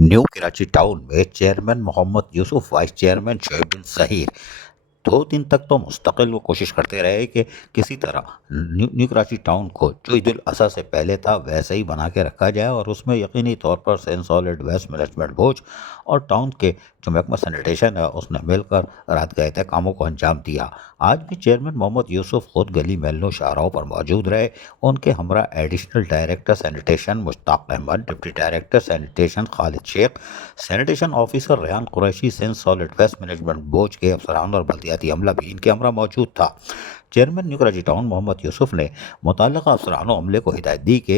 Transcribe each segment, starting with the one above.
New Karachi town में chairman Mohammad Yusuf, vice chairman Shoaib bin Zaheer 2 दिन तक तो मुस्तकिल वो कोशिश करते रहे कि किसी तरह न्यू कराची टाउन को जो ईद उल अज़हा से पहले था वैसे ही बना के रखा जाए और उसमें यकीनी तौर पर Sindh solid waste management board और टाउन के जो महकमा सैनिटेशन है उसने मिलकर रात गए थे कामों को अंजाम दिया। आज भी चेयरमैन मोहम्मद यूसुफ खुद गली महलों शाहराहों पर मौजूद रहे। उनके हमरा additional director sanitation Mushtaq Ahmed, deputy director sanitation Khalid Sheikh, sanitation officer Rehan Qureshi, Sindh solid waste management board के अफसरान और बल्दियाती अमला भी इनके हमरा मौजूद था। Chairman new Karachi town Mohammad Yousuf ने मुतल्लिका अफसरान अमले को हिदायत दी कि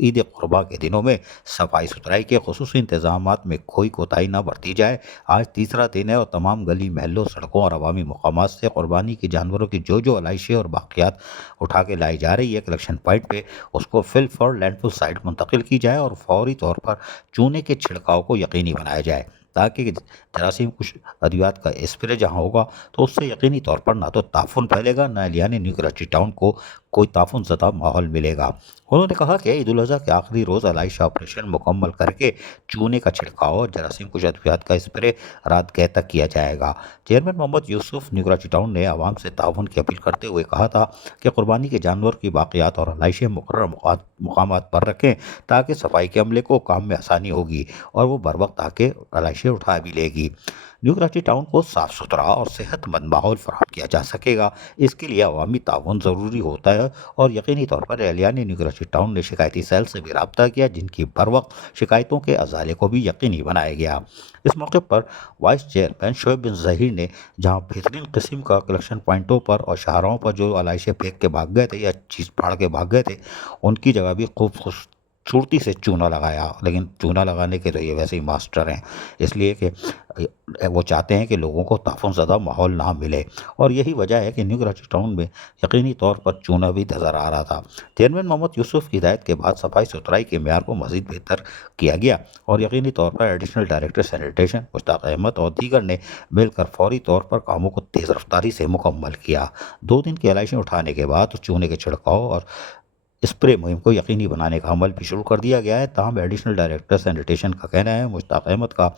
ईद क़ुरबा के दिनों में सफाई सुथराई के खुसूसी इंतजामात में कोई कोताही न बरती जाए। आज तीसरा दिन है और तमाम गली महलों, सड़कों और अवामी मकामात से क़ुरबानी के जानवरों की जो अलाइशें और बाक़ियात उठा के लाई जा रही है कलेक्शन पॉइंट पे उसको फिल फॉर लैंडफिल साइट मुंतकिल की जाए और फौरी तौर पर चूने के छिड़काव को यकीनी बनाया जाए ताकि जरासीम कुछ अद्वियात का स्प्रे जहाँ होगा तो उससे यकीनी तौर पर ना तो ताफुन फैलेगा ना लियाने न्यू कराची टाउन को कोई ताफुन ज़दा माहौल मिलेगा। उन्होंने कहा कि ईद उल अज़हा के आखिरी रोज़ अलाइशा ऑपरेशन मुकम्मल करके चूने का छिड़काव और जरासीम कुछ अद्वियात का स्प्रे रात गए तक किया जाएगा। Chairman Mohammad Yousuf new Karachi town ने आवाम से ताउन की अपील करते हुए कहा था कि कुर्बानी के जानवर की बाक़ियात और अलाइशें मुकर्रर मकामात पर रखें ताकि सफाई के अमले को काम में आसानी होगी और वो बर वक्त आके अलाइशें उठा भी लेगी। न्यू कराची टाउन को साफ़ सुथरा और सेहतमंद माहौल फराहम किया जा सकेगा। इसके लिए अवामी ताउन ज़रूरी होता है और यकीनी तौर पर एहलिया ने न्यू कराची टाउन ने शिकायती सेल से भी रब्ता किया जिनकी बर वक्त शिकायतों के अजाले को भी यकीनी बनाया गया। इस मौके पर वाइस चेयरमैन शोएब बिन ज़हीर ने जहाँ बेहतरीन किस्म का कलेक्शन पॉइंटों पर और शाहराहों पर जो अलाइशें फेंक के भाग गए थे या चीज़ फाड़ के भाग गए थे उनकी जगह भी खूबसूरती से चूना लगाया। लेकिन चूना लगाने के तो ये वैसे ही मास्टर हैं, इसलिए कि वो चाहते हैं कि लोगों को ताफुन ज़दा माहौल ना मिले और यही वजह है कि न्यू कराची टाउन में यकीनी तौर पर चूना भी नज़र आ रहा था। चेयरमैन मोहम्मद यूसुफ की हिदायत के बाद सफाई सुथराई के मेयार को मज़ीद बेहतर किया गया और यकीनी तौर पर additional director sanitation Mushtaq Ahmed और दीगर ने मिलकर फौरी तौर पर कामों को तेज़ रफ्तारी से मुकम्मल किया। 2 दिन की अलाइशें उठाने के बाद चूने के छिड़काव और स्प्रे मुहिम को यकीनी बनाने का अमल भी शुरू कर दिया गया है। ताहम एडिशनल डायरेक्टर सैनिटेशन का कहना है मुश्ताक अहमद का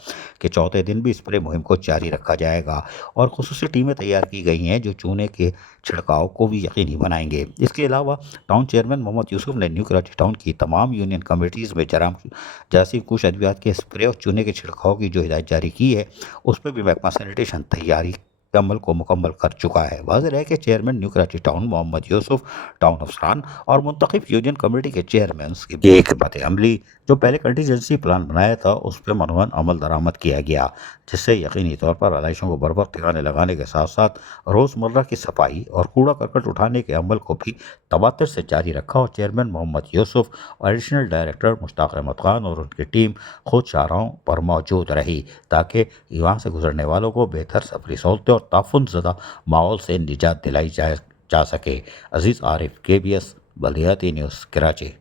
कि चौथे दिन भी स्प्रे मुहिम को जारी रखा जाएगा और खुसूसी टीमें तैयार की गई हैं जो चूने के छिड़काव को भी यकीनी बनाएंगे। इसके अलावा टाउन चेयरमैन मोहम्मद यूसुफ ने न्यू कराची टाउन की तमाम यूनियन कमेटीज़ में जरासीम कुश अद्वियात के स्प्रे और चूने के छिड़काव की जो हिदायत जारी की है उस पर भी महकमा सैनिटेशन तैयारी अमल को मुकम्मल कर चुका है। वाज़ेह है कि chairman new Karachi town Mohammad Yusuf, town अफसरान और मुंतखब यूनियन कमेटी के चेयरमैन की एक खिदमत अमली जो पहले कंटीजेंसी प्लान बनाया था उस पर मनवन अमल दरामद किया गया जिससे यकीनी तौर पर आलाइशों को बर वक्त ठिकाने लगाने के साथ साथ रोज़मर्रा की सफाई और कूड़ा करकट उठाने के अमल को भी तवातर से जारी रखा और चेयरमैन मोहम्मद यूसुफ और एडिशनल डायरेक्टर मुश्ताक अहमद खान और उनकी टीम खुद शाहराहों पर मौजूद रही ताकि वहाँ से गुजरने वालों को बेहतर सफरी सहूलतें और ताफुन ज़दा माहौल से निजात दिलाई जा सके। अजीज़ आरिफ, KBS बल्दियाती न्यूज़, कराची।